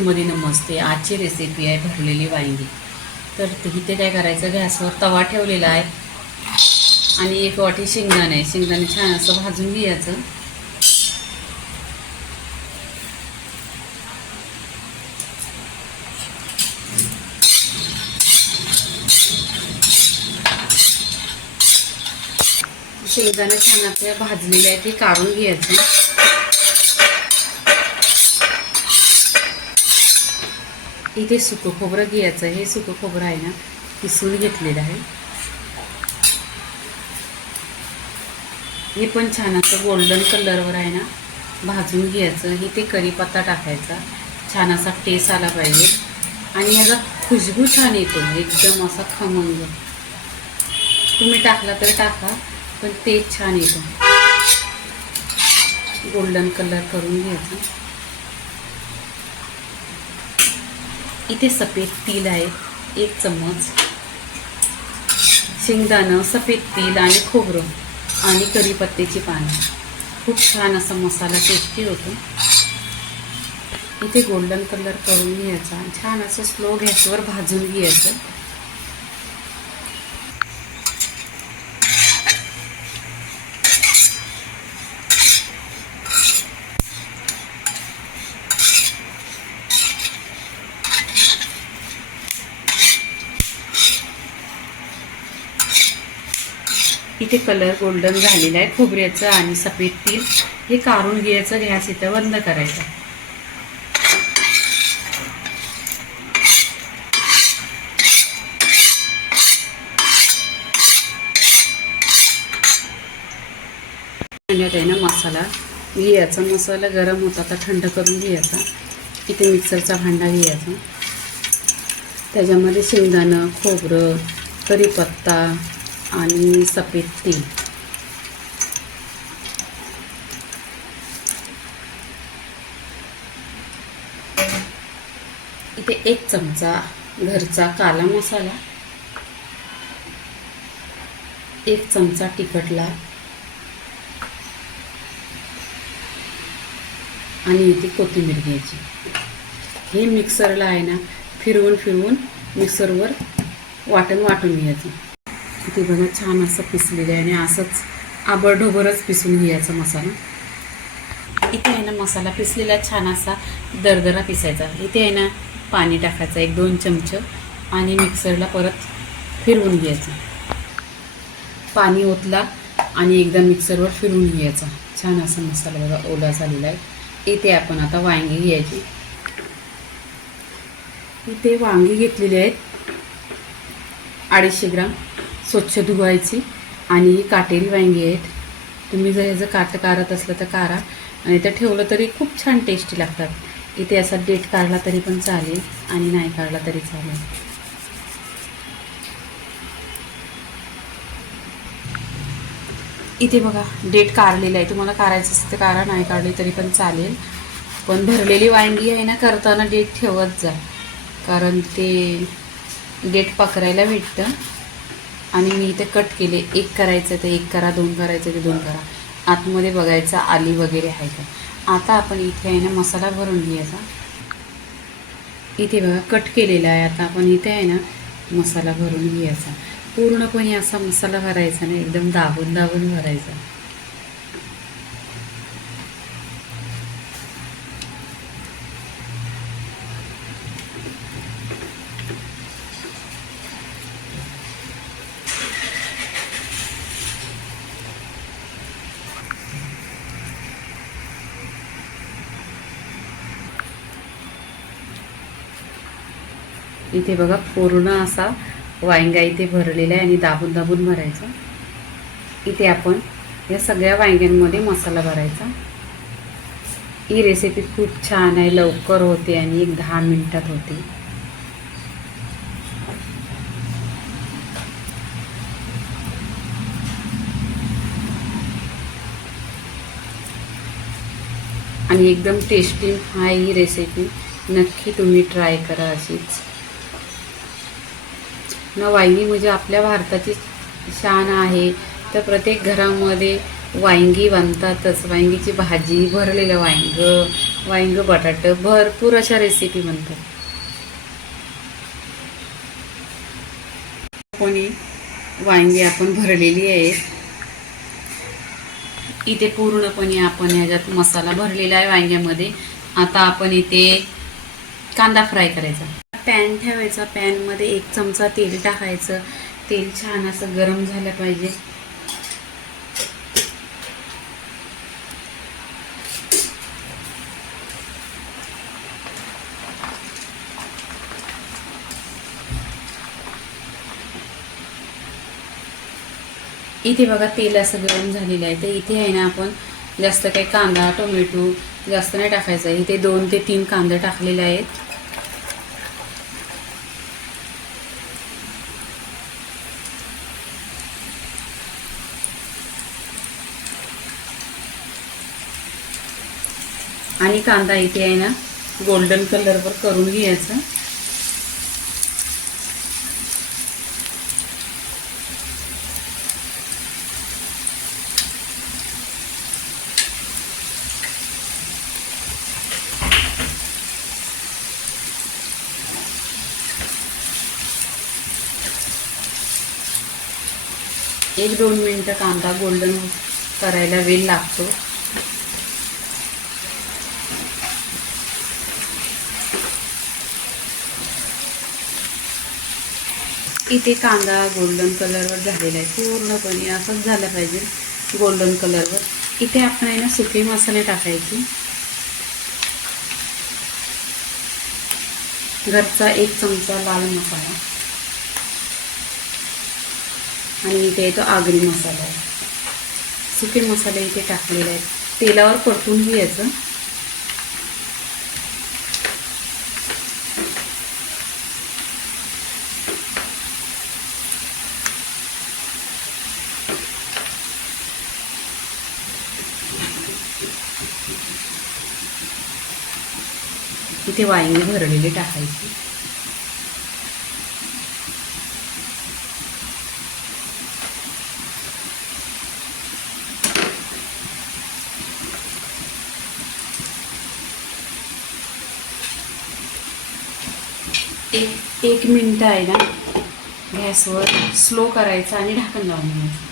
मध्ये नमस्ते. आजची रेसिपी आहे भरलेली वांगी. तर इथे काय करायचं? गॅसवर तवा ठेवलेला आहे. आणि एक वाटी शेंगदाणे. शेंगदाणे छान असं भाजून घ्यायचं. शेंगदाणे छान आपल्या भाजलेले आहेत ते काढून घ्यायचं. इथे सुकं खोबरं घ्यायचं हे सुकं खोबरं आहे ना किसून घेतलेलं आहे. हे पण छान असं गोल्डन कलरवर आहे ना भाजून घ्यायचं. इथे करीपत्ता टाकायचा. छान असा टेस्ट आला पाहिजे. आणि याचा खुशबू छान येतो एकदम असा खमंग. तुम्ही टाकला तर टाका. पण ते छान येतो. गोल्डन कलर करून घ्यायचा. इथे सफेद तिल आहे. एक चम्मच. शेंगदाणं सफेद तील आणि खोबरं आणि कढीपत्त्याची पानं. खूप छान असा मसाला टेस्टी होतो. इथे गोल्डन कलर करून घ्यायचा. छान असं स्लो गॅसवर भाजून घ्यायचं. इथे कलर गोल्डन झालेला आहे खोबऱ्याचं आणि सफेद तीळ. हे काढून घ्यायचं गॅस इथं बंद करायचं. आहे ना मसाला घ्यायचा मसाला गरम होता आता थंड करून घ्यायचा. इथे मिक्सरचा भांडा घ्यायचा. त्याच्यामध्ये शेंगदाणं खोबरं कढीपत्ता आणि सफेद तेल इथे एक चमचा घरचा काला मसाला एक चमचा तिखटला आणि इथे कोथिंबीर घ्यायची. हे मिक्सरला आहे ना फिरवून फिरवून मिक्सरवर वाटण वाटून घ्यायचं. इथे बघा छान असं पिसलेलं आहे आणि असंच आबडढोबरच पिसून घ्यायचा मसाला. इथे आहे ना मसाला पिसलेला छान असा दरदरा पिसायचा. इथे आहे ना पाणी टाकायचं एक दोन चमचं आणि मिक्सरला परत फिरवून घ्यायचं. पाणी ओतला आणि एकदा मिक्सरवर फिरवून घ्यायचा. छान असा मसाला बघा ओला झालेला आहे. इथे आपण आता वांगी घ्यायची. इथे वांगी घेतलेली आहेत अडीचशे ग्राम. स्वच्छ धुवायची. आणि ही काटेरी वांगी आहेत. तुम्ही जर ह्याचं काट कारत असलं तर कारा. आणि ते ठेवलं तरी खूप छान टेस्टी लागतात. इथे असा डेट काढला तरी पण चालेल आणि नाही काढला तरी चालेल. इथे बघा डेट काढलेला आहे. तुम्हाला काढायचं असेल तर कारा नाही काढली तरी पण चालेल. पण भरलेली वांगी आहे ना करताना डेट ठेवत जा. कारण ते डेट पकडायला भेटतं. आणि मी इथे कट केले. एक करायचं ते एक करा दोन करायचं ते दोन करा. आतमध्ये बघायचं आली वगैरे आहे का? आता आपण इथे आहे ना मसाला भरून घ्यायचा. इथे बघा कट केलेला आहे. आता आपण इथे आहे ना मसाला भरून घ्यायचा. पूर्णपणे असा मसाला भरायचा ना एकदम दाबून दाबून भरायचा. इथे बघा पूर्ण असा वांगा इथे भरलेला आहे आणि दाबून दाबून भरायचा. इथे आपण या सगळ्या वांग्यांमध्ये मसाला भरायचा. ही रेसिपी खूप छान आहे लवकर होते आणि एक दहा मिनटात होते. आणि एकदम टेस्टी आहे ही रेसिपी नक्की तुम्ही ट्राय करा अशीच. न वांगी म्हणजे आपल्या भारताची शान आहे. तर प्रत्येक घरामध्ये वांगी बनतातच. वांगीची भाजी भरलेलं वांग वांग बटाट भरपूर अशा रेसिपी बनतात. कोणी वांगी आपण भरलेली आहेत इथे पूर्णपणे आपण ह्याच्यात मसाला भरलेला आहे वांग्यामध्ये आता आपण इथे कांदा फ्राय करायचा. पॅन ठेवायचा. पॅनमध्ये एक चमचा तेल टाकायचं. तेल छान असं गरम झालं पाहिजे. इथे बघा तेल असं गरम झालेलं आहे. तर इथे आहे ना आपण जास्त काही कांदा टोमॅटो जास्त नाही टाकायचं. इथे दोन ते तीन कांदे टाकलेले आहेत. आणि कांदा इथे आहे ना गोल्डन कलरवर करून घ्यायचा. एक दोन मिनटं कांदा गोल्डन करायला वेळ लागतो. इथे कांदा गोल्डन कलरवर झालेला आहे. पूर्णपणे असंच झालं पाहिजे गोल्डन कलरवर इथे आपण आहे ना सुके मसाले टाकायचे. घरचा एक चमचा लाल मसाला. आणि इथे येतो आगरी मसाला. आहे सुके मसाले इथे टाकलेले आहेत. तेलावर परतून घ्यायचं. इथे वांगी भरलेली टाकायची. एक एक मिनटं आहे ना. गॅसवर स्लो करायचं आणि ढाकण लावून घ्यायचं.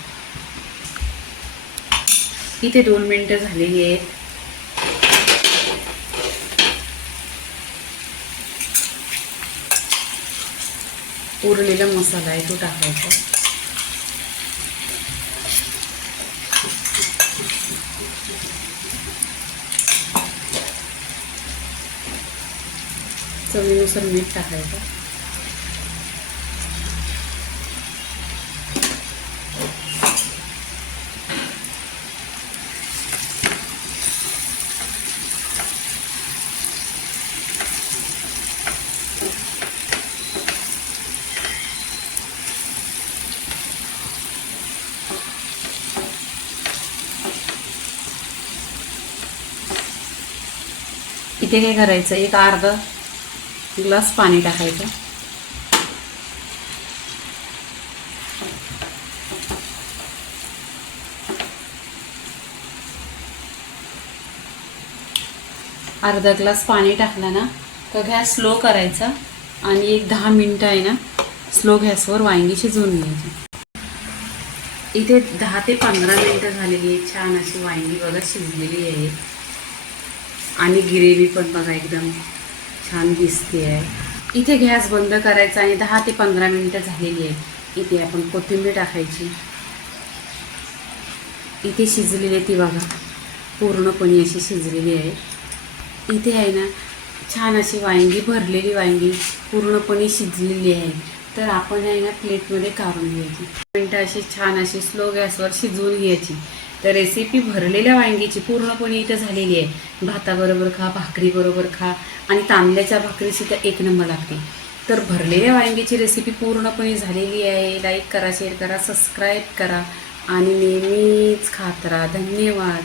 इथे दोन मिनटं झालेली आहेत. उरलेला मसाला आहे तो टाकायचा. चवीनुसार मीठ टाकायचं. इथे काय करायचं? एक अर्धा ग्लास पाणी टाकायचं. अर्धा ग्लास पाणी टाकलं ना तर गॅस स्लो करायचा आणि एक दहा मिनटं आहे ना स्लो गॅसवर वांगी शिजवून घ्यायची. इथे दहा ते पंधरा मिनटं झालेली आहे. छान अशी वांगी बघा शिजलेली आहे. आणि गिरेवी पण बघा एकदम छान दिसते आहे इथे गॅस बंद करायचा आणि दहा ते पंधरा मिनटं झालेली आहे. इथे आपण कोथिंबीर टाकायची. इथे शिजलेली ती बघा पूर्णपणे अशी शिजलेली आहे. इथे आहे ना छान अशी वांगी भरलेली वांगी पूर्णपणे शिजलेली आहे. तर आपण आहे ना प्लेटमध्ये काढून घ्यायची. मिनटं अशी छान अशी स्लो गॅसवर शिजवून घ्यायची. तर रेसिपी भरलेल्या वांगीची पूर्णपणे इथं झालेली आहे. भाताबरोबर खा भाकरीबरोबर खा आणि तांदल्याच्या भाकरीसुद्धा एक नंबर लागते. तर भरलेल्या वांगीची रेसिपी पूर्णपणे झालेली आहे. लाईक करा शेअर करा सबस्क्राईब करा आणि नेहमीच खात राहा. धन्यवाद.